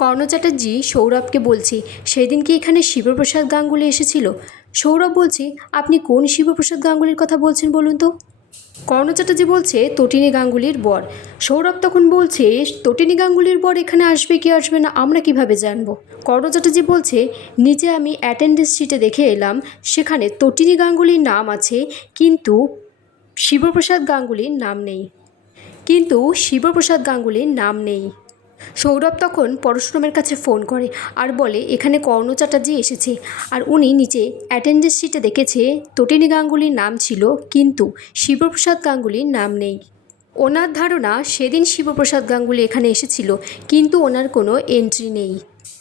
কর্ণ চ্যাটার্জি সৌরভকে বলছে, সেদিন কি এখানে শিবপ্রসাদ গাঙ্গুলি এসেছিল? সৌরভ বলছি, আপনি কোন শিবপ্রসাদ গাঙ্গুলির কথা বলছেন বলুন তো? কর্ণ চ্যাটার্জি বলছে, তটিনী গাঙ্গুলির বর। সৌরভ তখন বলছে, তটিনী গাঙ্গুলির বর এখানে আসবে কি আসবে না, আমরা কীভাবে জানব? কর্ণ চ্যাটার্জি বলছে নিজে আমি অ্যাটেন্ডেন্স শিটে দেখে এলাম, সেখানে তটিনী গাঙ্গুলির নাম আছে, কিন্তু শিবপ্রসাদ গাঙ্গুলির নাম নেই। কিন্তু শিবপ্রসাদ গাঙ্গুলির নাম নেই। সৌরভ তখন পরশুরামের কাছে ফোন করে আর বলে, এখানে কর্ণ চ্যাটার্জি এসেছে। আর উনি নিচে অ্যাটেন্ডেন্স শিটে দেখেছে, তটিনী গাঙ্গুলির নাম ছিল, কিন্তু শিবপ্রসাদ গাঙ্গুলির নাম নেই। ওনার ধারণা, সেদিন শিবপ্রসাদ গাঙ্গুলি এখানে এসেছিল, কিন্তু ওনার কোনো এন্ট্রি নেই।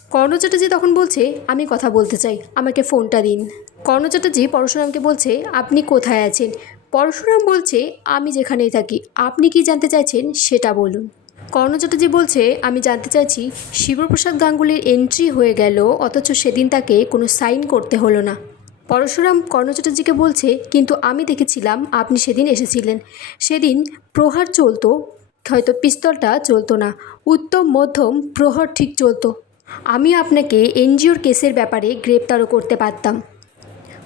কর্ণ চ্যাটার্জি তখন বলছে, আমি কথা বলতে চাই, আমাকে ফোনটা দিন। কর্ণ চ্যাটার্জি পরশুরামকে বলছে, আপনি কোথায় আছেন? পরশুরাম বলছে, আমি যেখানেই থাকি, আপনি কি জানতে চাইছেন সেটা বলুন। কর্ণ চ্যাটার্জি বলছে, আমি জানতে চাইছি, শিবপ্রসাদ গাঙ্গুলির এন্ট্রি হয়ে গেল, অথচ সেদিন তাকে কোনো সাইন করতে হলো না। পরশুরাম কর্ণ চ্যাটার্জিকে বলছে, কিন্তু আমি দেখেছিলাম, আপনি সেদিন এসেছিলেন। সেদিন প্রহার চলতো, হয়তো পিস্তলটা চলতো না। উত্তম, মধ্যম, প্রহর ঠিক চলতো। আমি আপনাকে এনজিওর কেসের ব্যাপারে গ্রেপ্তারও করতে পারতাম।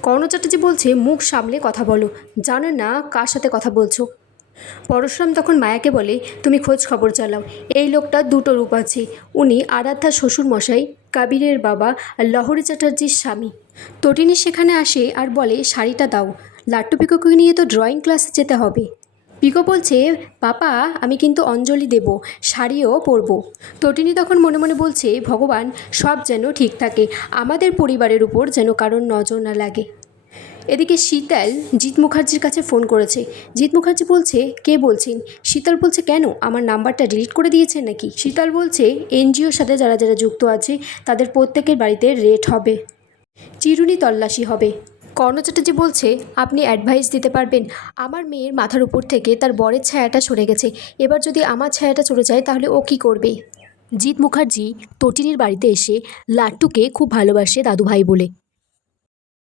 কর্ণ চ্যাটার্জি বলছে, মুখ সামলে কথা বলো। জানো না কার সাথে কথা বলছো? পরশুরাম তখন মায়াকে বলে, তুমি খোঁজ খবর চালাও। এই লোকটা দুটো রূপ আছে। উনি আরাধ্যা শ্বশুর মশাই কাবিরের বাবা আর লহরি চ্যাটার্জির স্বামী। তটিনী সেখানে আসে আর বলে, শাড়িটা দাও। লাট্টু পিকোকে নিয়ে তো ড্রয়িং ক্লাসে যেতে হবে। পিকো বলছে পাপা আমি কিন্তু অঞ্জলি দেব, শাড়িও পরবো। তটিনী তখন মনে মনে বলছে, ভগবান, সব যেন ঠিক থাকে। আমাদের পরিবারের উপর যেন কারোর নজর না লাগে। এদিকে শীতল জিৎ মুখার্জির কাছে ফোন করেছে। জিৎ মুখার্জি বলছে, কে বলছেন? শীতল বলছে, কেন? আমার নাম্বারটা ডিলিট করে দিয়েছেন নাকি? শীতল বলছে, এনজিওর সাথে যারা যারা যুক্ত আছে, তাদের প্রত্যেকের বাড়িতে রেট হবে। চিরুনি তল্লাশি হবে। কর্ণ চ্যাটার্জি বলছে, আপনি অ্যাডভাইস দিতে পারবেন। আমার মেয়ের মাথার উপর থেকে তার বরের ছায়াটা সরে গেছে। এবার যদি আমার ছায়াটা চলে যায়, তাহলে ও কি করবে? জিৎ মুখার্জি, তটিনীর বাড়িতে এসে লাট্টুকে খুব ভালোবাসে দাদুভাই বলে।